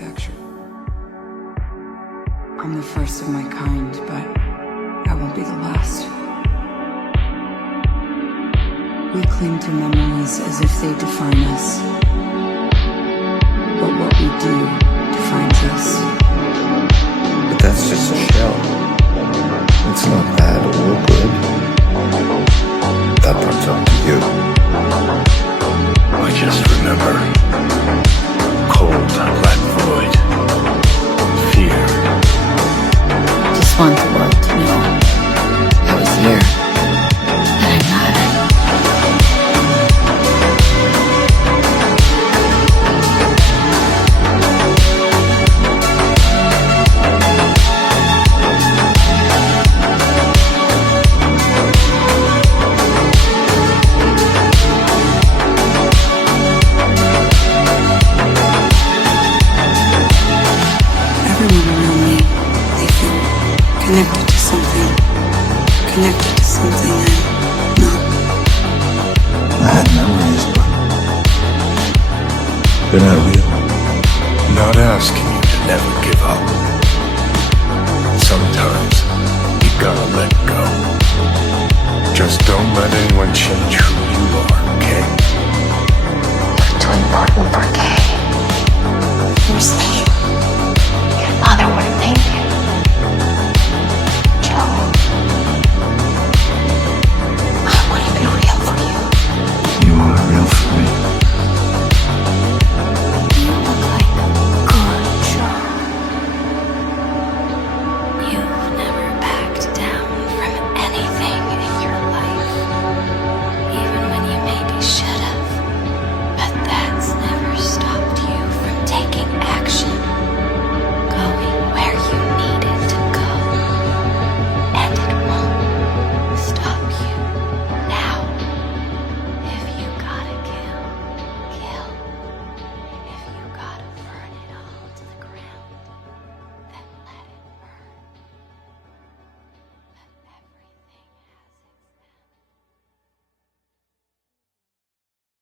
manufacture. I'm the first of my kind, but I won't be the last. We cling to memories as if they define us. But what we do defines us. But that's just a shell. It's not bad or good. That part's up to you. I just remember cold, black void, fear. Just want the world to know I was here, that I mattered. Connected to something I'm not. I had memories, but they're not real. Not asking you to never give up. Sometimes you gotta let go. Just don't let anyone change who you are, okay? You're too important for